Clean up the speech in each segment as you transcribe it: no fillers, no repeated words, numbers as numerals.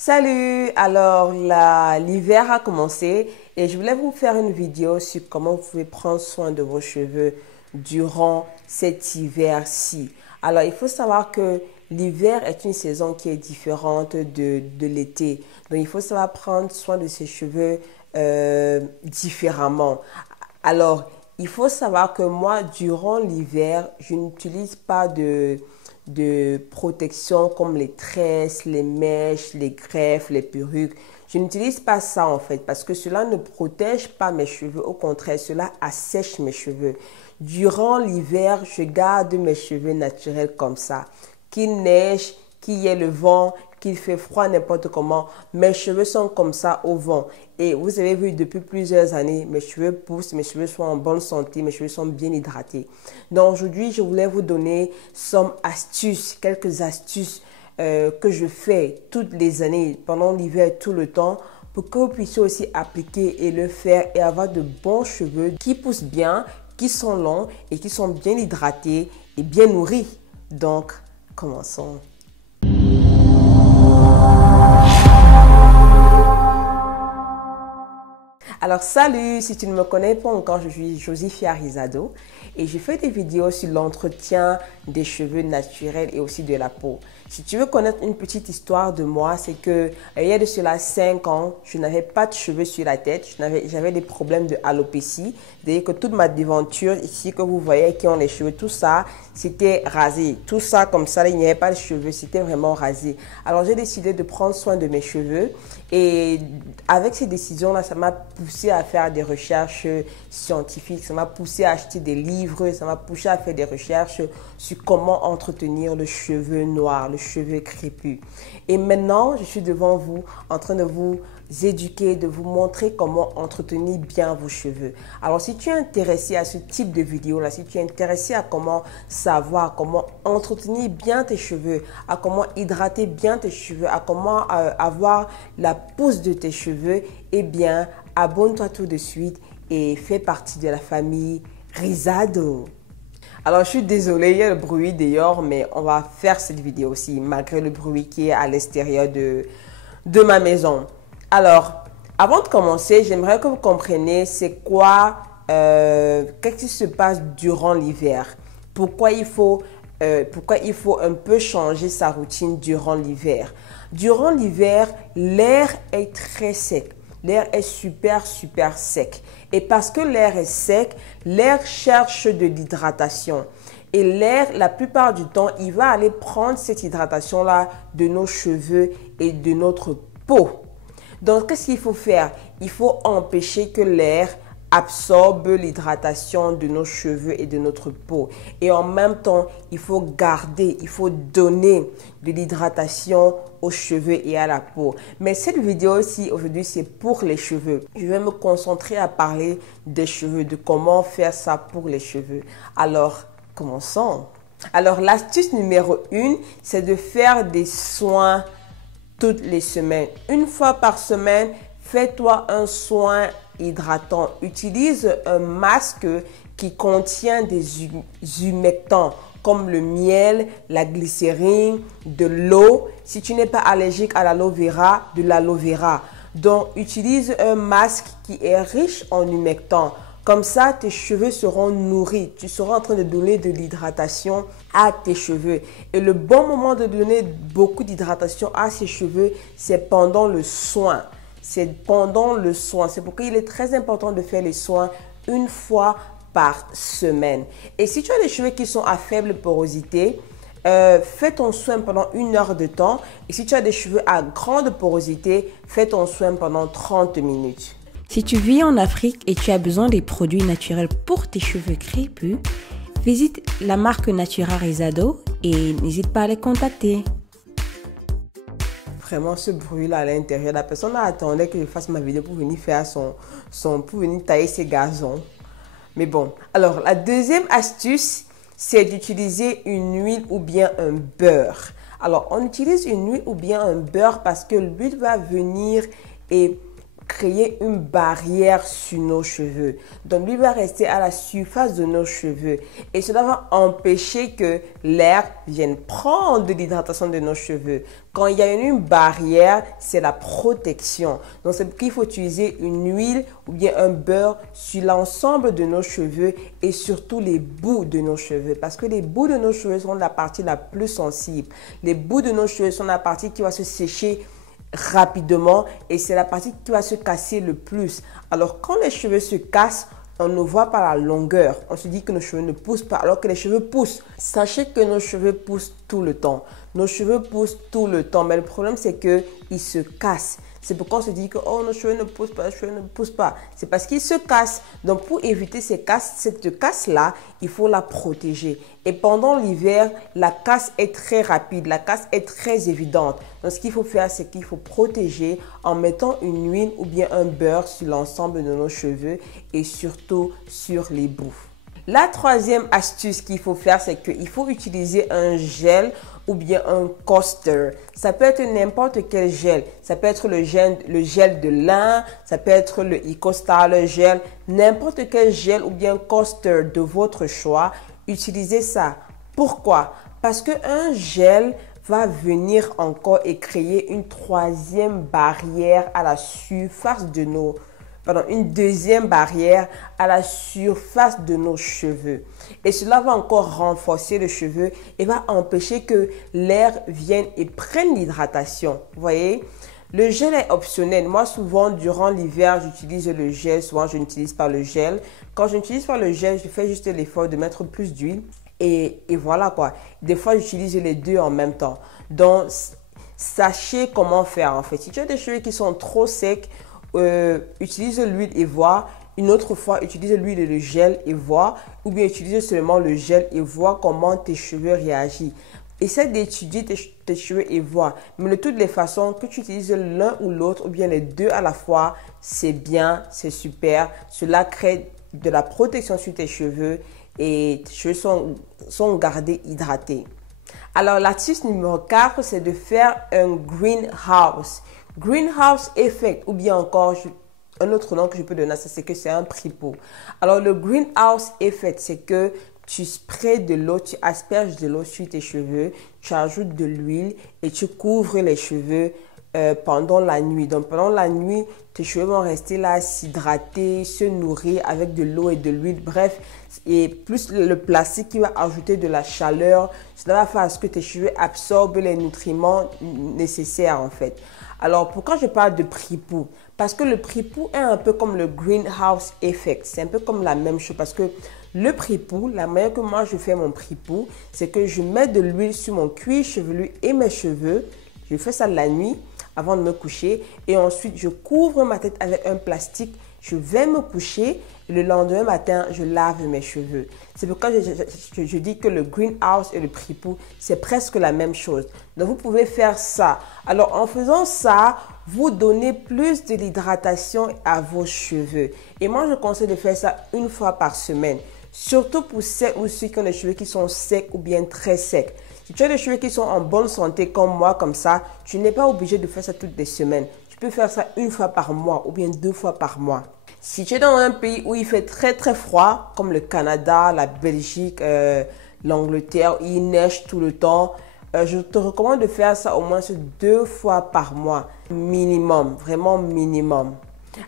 Salut! Alors, l'hiver a commencé et je voulais vous faire une vidéo sur comment vous pouvez prendre soin de vos cheveux durant cet hiver-ci. Alors, il faut savoir que l'hiver est une saison qui est différente de l'été. Donc, il faut savoir prendre soin de ses cheveux différemment. Alors, il faut savoir que moi, durant l'hiver, je n'utilise pas de protection comme les tresses, les mèches, les greffes, les perruques. Je n'utilise pas ça en fait parce que cela ne protège pas mes cheveux. Au contraire, cela assèche mes cheveux. Durant l'hiver, je garde mes cheveux naturels comme ça. Qu'il neige, qu'il y ait le vent, qu'il fait froid, n'importe comment, mes cheveux sont comme ça au vent. Et vous avez vu, depuis plusieurs années, mes cheveux poussent, mes cheveux sont en bonne santé, mes cheveux sont bien hydratés. Donc aujourd'hui, je voulais vous donner quelques astuces que je fais toutes les années, pendant l'hiver, tout le temps, pour que vous puissiez aussi appliquer et le faire et avoir de bons cheveux qui poussent bien, qui sont longs et qui sont bien hydratés et bien nourris. Donc, commençons. Alors salut, si tu ne me connais pas encore, je suis Josifia Rizado et je fais des vidéos sur l'entretien des cheveux naturels et aussi de la peau. Si tu veux connaître une petite histoire de moi, c'est que il y a de cela 5 ans, je n'avais pas de cheveux sur la tête, j'avais des problèmes de alopécie, c'est-à-dire que toute ma devanture ici que vous voyez qui ont les cheveux, tout ça, c'était rasé. Tout ça comme ça, là, il n'y avait pas de cheveux, c'était vraiment rasé. Alors j'ai décidé de prendre soin de mes cheveux et avec ces décisions-là, ça m'a poussé à faire des recherches scientifiques, ça m'a poussé à acheter des livres, ça m'a poussé à faire des recherches sur comment entretenir le cheveu noir, le cheveu crépus. Et maintenant, je suis devant vous en train de vous éduquer, de vous montrer comment entretenir bien vos cheveux. Alors, si tu es intéressé à ce type de vidéo-là, si tu es intéressé à comment savoir, comment entretenir bien tes cheveux, à comment hydrater bien tes cheveux, à comment avoir la pousse de tes cheveux, eh bien, abonne-toi tout de suite et fais partie de la famille Rizado. Alors, je suis désolée, il y a le bruit dehors, mais on va faire cette vidéo aussi, malgré le bruit qui est à l'extérieur de ma maison. Alors, avant de commencer, j'aimerais que vous compreniez c'est quoi, qu'est-ce qui se passe durant l'hiver. Pourquoi il faut un peu changer sa routine durant l'hiver. Durant l'hiver, l'air est très sec. L'air est super sec. Et parce que l'air est sec, l'air cherche de l'hydratation. Et l'air, la plupart du temps, il va aller prendre cette hydratation-là de nos cheveux et de notre peau. Donc, qu'est-ce qu'il faut faire? Il faut empêcher que l'air absorbe l'hydratation de nos cheveux et de notre peau. Et en même temps, il faut donner de l'hydratation aux cheveux et à la peau. Mais cette vidéo-ci, aujourd'hui, c'est pour les cheveux. Je vais me concentrer à parler des cheveux, de comment faire ça pour les cheveux. Alors, commençons. Alors, l'astuce numéro 1, c'est de faire des soins toutes les semaines. Une fois par semaine, fais-toi un soin hydratant. Utilise un masque qui contient des humectants comme le miel, la glycérine, de l'eau. Si tu n'es pas allergique à l'aloe vera, de l'aloe vera. Donc, utilise un masque qui est riche en humectants. Comme ça, tes cheveux seront nourris. Tu seras en train de donner de l'hydratation à tes cheveux. Et le bon moment de donner beaucoup d'hydratation à ses cheveux, c'est pendant le soin. C'est pendant le soin. C'est pourquoi il est très important de faire les soins une fois par semaine. Et si tu as des cheveux qui sont à faible porosité, fais ton soin pendant 1 heure de temps. Et si tu as des cheveux à grande porosité, fais ton soin pendant 30 minutes. Si tu vis en Afrique et tu as besoin des produits naturels pour tes cheveux crépus, visite la marque Natura Rizado et n'hésite pas à les contacter. Vraiment, ce bruit-là à l'intérieur, la personne attendait que je fasse ma vidéo pour venir faire pour venir tailler ses gazons. Mais bon, alors la deuxième astuce, c'est d'utiliser une huile ou bien un beurre. Alors, on utilise une huile ou bien un beurre parce que l'huile va venir et créer une barrière sur nos cheveux. Donc, lui va rester à la surface de nos cheveux et cela va empêcher que l'air vienne prendre de l'hydratation de nos cheveux. Quand il y a une barrière, c'est la protection. Donc, c'est qu'il faut utiliser une huile ou bien un beurre sur l'ensemble de nos cheveux et surtout les bouts de nos cheveux. Parce que les bouts de nos cheveux sont la partie la plus sensible. Les bouts de nos cheveux sont la partie qui va se sécher rapidement et c'est la partie qui va se casser le plus. Alors, quand les cheveux se cassent, on ne voit pas la longueur. On se dit que nos cheveux ne poussent pas alors que les cheveux poussent. Sachez que nos cheveux poussent tout le temps. Nos cheveux poussent tout le temps. Mais le problème, c'est qu'ils se cassent. C'est pourquoi on se dit que oh, nos cheveux ne poussent pas, nos cheveux ne poussent pas. C'est parce qu'ils se cassent. Donc, pour éviter cette casse-là, il faut la protéger. Et pendant l'hiver, la casse est très rapide. La casse est très évidente. Donc, ce qu'il faut faire, c'est qu'il faut protéger en mettant une huile ou bien un beurre sur l'ensemble de nos cheveux et surtout sur les bouts. La troisième astuce qu'il faut faire, c'est qu'il faut utiliser un gel ou bien un coaster. Ça peut être n'importe quel gel. Ça peut être le gel de lin, ça peut être le EcoStyle gel, n'importe quel gel ou bien coaster de votre choix. Utilisez ça. Pourquoi? Parce qu'un gel va venir encore et créer une troisième barrière à la surface de une deuxième barrière à la surface de nos cheveux. Et cela va encore renforcer le cheveu et va empêcher que l'air vienne et prenne l'hydratation. Vous voyez? Le gel est optionnel. Moi, souvent, durant l'hiver, j'utilise le gel. Souvent, je n'utilise pas le gel. Quand je n'utilise pas le gel, je fais juste l'effort de mettre plus d'huile. Et voilà quoi. Des fois, j'utilise les deux en même temps. Donc, sachez comment faire en fait. Si tu as des cheveux qui sont trop secs, utilise l'huile et vois. Une autre fois, utilise l'huile et le gel et vois. Ou bien utilise seulement le gel et vois comment tes cheveux réagissent. Essaie d'étudier tes cheveux et vois. Mais de toutes les façons, que tu utilises l'un ou l'autre ou bien les deux à la fois, c'est bien, c'est super. Cela crée de la protection sur tes cheveux et tes cheveux sont gardés hydratés. Alors, l'astuce numéro 4, c'est de faire un greenhouse. Greenhouse effect, ou bien encore, un autre nom que je peux donner à ça, c'est que c'est un pripo. Alors, le greenhouse effect, c'est que tu sprays de l'eau, tu asperges de l'eau sur tes cheveux, tu ajoutes de l'huile et tu couvres les cheveux pendant la nuit. Donc, pendant la nuit, tes cheveux vont rester là, s'hydrater, se nourrir avec de l'eau et de l'huile. Bref, et plus le plastique qui va ajouter de la chaleur, cela va faire à ce que tes cheveux absorbent les nutriments nécessaires en fait. Alors, pourquoi je parle de pripo? Parce que le pripo est un peu comme le greenhouse effect. C'est un peu comme la même chose parce que le pripo, la manière que moi je fais mon pripo, c'est que je mets de l'huile sur mon cuir chevelu et mes cheveux. Je fais ça la nuit avant de me coucher et ensuite je couvre ma tête avec un plastique. Je vais me coucher et le lendemain matin, je lave mes cheveux. C'est pourquoi je dis que le greenhouse et le pripo, c'est presque la même chose. Donc, vous pouvez faire ça. Alors, en faisant ça, vous donnez plus de l'hydratation à vos cheveux. Et moi, je conseille de faire ça une fois par semaine. Surtout pour celles ou ceux qui ont des cheveux qui sont secs ou bien très secs. Si tu as des cheveux qui sont en bonne santé comme moi, comme ça, tu n'es pas obligé de faire ça toutes les semaines. Tu peux faire ça une fois par mois ou bien 2 fois par mois. Si tu es dans un pays où il fait très très froid, comme le Canada, la Belgique, l'Angleterre, où il neige tout le temps, je te recommande de faire ça au moins 2 fois par mois, minimum, vraiment minimum.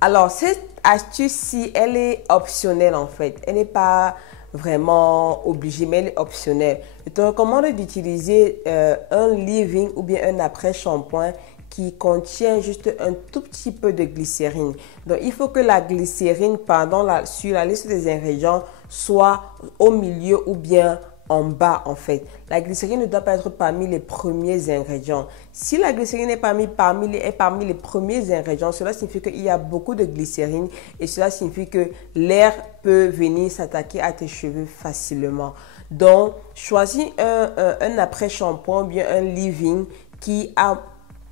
Alors, cette astuce-ci, elle est optionnelle en fait. Elle n'est pas vraiment obligée, mais elle est optionnelle. Je te recommande d'utiliser un leave-in ou bien un après-shampoing qui contient juste un tout petit peu de glycérine. Donc, il faut que la glycérine sur la liste des ingrédients soit au milieu ou bien en bas en fait. La glycérine ne doit pas être parmi les premiers ingrédients. Si la glycérine est parmi les premiers ingrédients, cela signifie qu'il y a beaucoup de glycérine et cela signifie que l'air peut venir s'attaquer à tes cheveux facilement. Donc, choisis un après-shampoing ou bien un leave-in qui a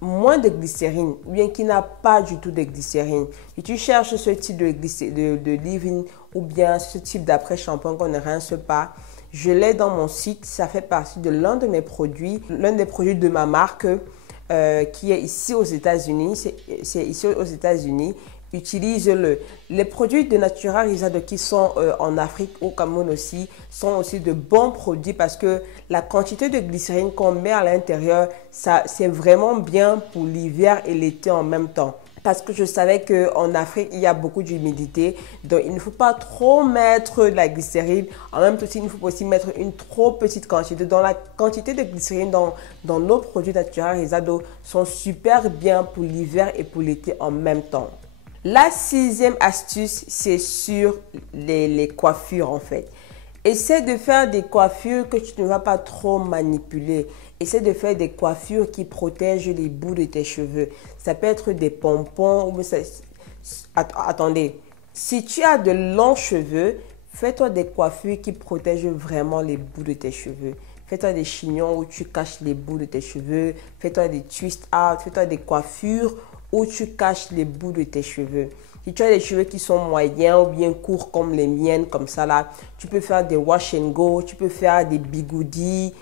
moins de glycérine ou bien qui n'a pas du tout de glycérine. Si tu cherches ce type de leave-in ou bien ce type d'après-shampoing qu'on ne rince pas, je l'ai dans mon site. Ça fait partie de l'un de mes produits, l'un des produits de ma marque qui est ici aux États-Unis, c'est ici aux États-Unis, utilise-le. Les produits de Natura Rizado qui sont en Afrique, au Cameroun aussi, sont aussi de bons produits parce que la quantité de glycérine qu'on met à l'intérieur, c'est vraiment bien pour l'hiver et l'été en même temps. Parce que je savais qu'en Afrique, il y a beaucoup d'humidité. Donc, il ne faut pas trop mettre de la glycérine. En même temps, il ne faut pas aussi mettre une trop petite quantité. Donc, la quantité de glycérine dans nos produits Natura Rizado sont super bien pour l'hiver et pour l'été en même temps. La 6e astuce, c'est sur les coiffures en fait. Essaie de faire des coiffures que tu ne vas pas trop manipuler. Essaie de faire des coiffures qui protègent les bouts de tes cheveux. Ça peut être des pompons. Attendez, si tu as de longs cheveux, fais-toi des coiffures qui protègent vraiment les bouts de tes cheveux. Fais-toi des chignons où tu caches les bouts de tes cheveux. Fais-toi des twist out. Fais-toi des coiffures où tu caches les bouts de tes cheveux. Si tu as des cheveux qui sont moyens ou bien courts comme les miennes, comme ça là, tu peux faire des wash and go, tu peux faire des bigoudis.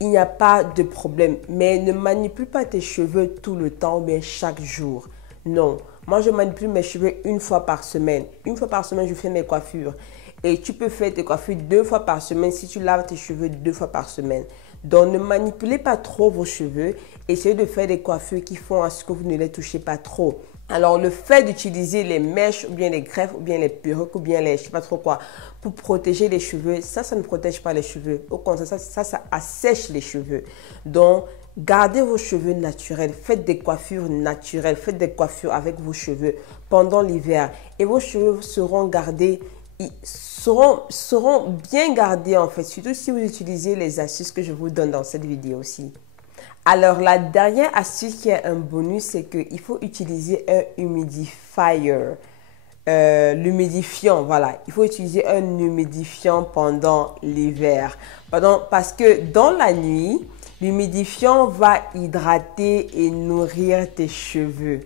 Il n'y a pas de problème. Mais ne manipule pas tes cheveux tout le temps ou bien chaque jour. Non. Moi, je manipule mes cheveux une fois par semaine. Une fois par semaine, je fais mes coiffures. Et tu peux faire tes coiffures 2 fois par semaine si tu laves tes cheveux 2 fois par semaine. Donc, ne manipulez pas trop vos cheveux. Essayez de faire des coiffures qui font à ce que vous ne les touchez pas trop. Alors, le fait d'utiliser les mèches ou bien les greffes ou bien les perruques ou bien les je sais pas trop quoi pour protéger les cheveux, ça ne protège pas les cheveux. Au contraire, ça assèche les cheveux. Donc, gardez vos cheveux naturels. Faites des coiffures naturelles. Faites des coiffures avec vos cheveux pendant l'hiver. Et vos cheveux seront gardés, seront bien gardés en fait. Surtout si vous utilisez les astuces que je vous donne dans cette vidéo aussi. Alors, la dernière astuce qui est un bonus, c'est qu'il faut utiliser un humidifier. L'humidifiant, voilà. Il faut utiliser un humidifiant pendant l'hiver. Parce que dans la nuit, l'humidifiant va hydrater et nourrir tes cheveux.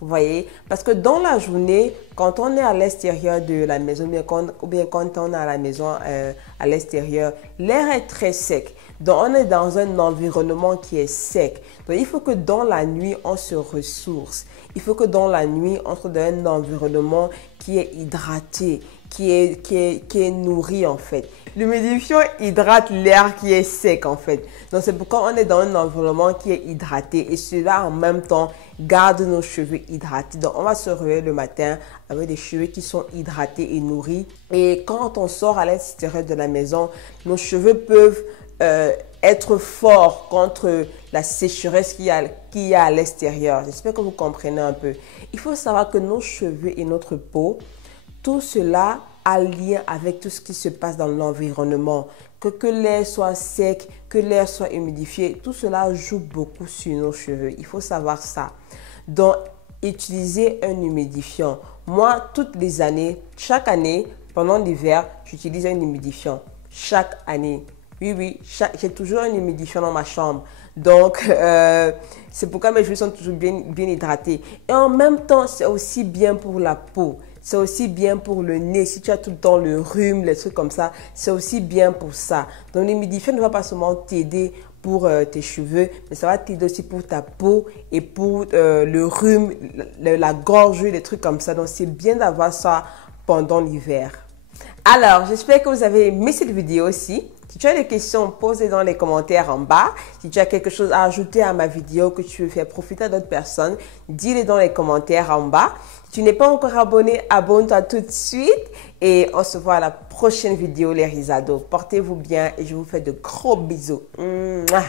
Vous voyez? Parce que dans la journée, quand on est à l'extérieur de la maison, ou bien quand on est à la maison à l'extérieur, l'air est très sec. Donc, on est dans un environnement qui est sec. Donc, il faut que dans la nuit, on se ressource. Il faut que dans la nuit, on soit dans un environnement qui est hydraté, qui est nourri en fait. L'humidifiant hydrate l'air qui est sec en fait. Donc, c'est pourquoi on est dans un environnement qui est hydraté et cela en même temps garde nos cheveux hydratés. Donc, on va se réveiller le matin avec des cheveux qui sont hydratés et nourris. Et quand on sort à l'extérieur de la maison, nos cheveux peuvent être forts contre la sécheresse qu'il y a à l'extérieur. J'espère que vous comprenez un peu. Il faut savoir que nos cheveux et notre peau, tout cela a lien avec tout ce qui se passe dans l'environnement. Que l'air soit sec, que l'air soit humidifié, tout cela joue beaucoup sur nos cheveux. Il faut savoir ça. Donc, utilisez un humidifiant. Moi, toutes les années, chaque année, pendant l'hiver, j'utilise un humidifiant. Chaque année. Oui, j'ai toujours un humidifiant dans ma chambre. Donc, c'est pourquoi mes cheveux sont toujours bien hydratés. Et en même temps, c'est aussi bien pour la peau. C'est aussi bien pour le nez. Si tu as tout le temps le rhume, les trucs comme ça, c'est aussi bien pour ça. Donc, l'humidifiant ne va pas seulement t'aider pour tes cheveux, mais ça va t'aider aussi pour ta peau et pour le rhume, la gorge, les trucs comme ça. Donc, c'est bien d'avoir ça pendant l'hiver. Alors, j'espère que vous avez aimé cette vidéo aussi. Si tu as des questions, pose-les dans les commentaires en bas. Si tu as quelque chose à ajouter à ma vidéo que tu veux faire profiter à d'autres personnes, dis-les dans les commentaires en bas. Si tu n'es pas encore abonné, abonne-toi tout de suite. Et on se voit à la prochaine vidéo, les Rizado. Portez-vous bien et je vous fais de gros bisous. Mouah.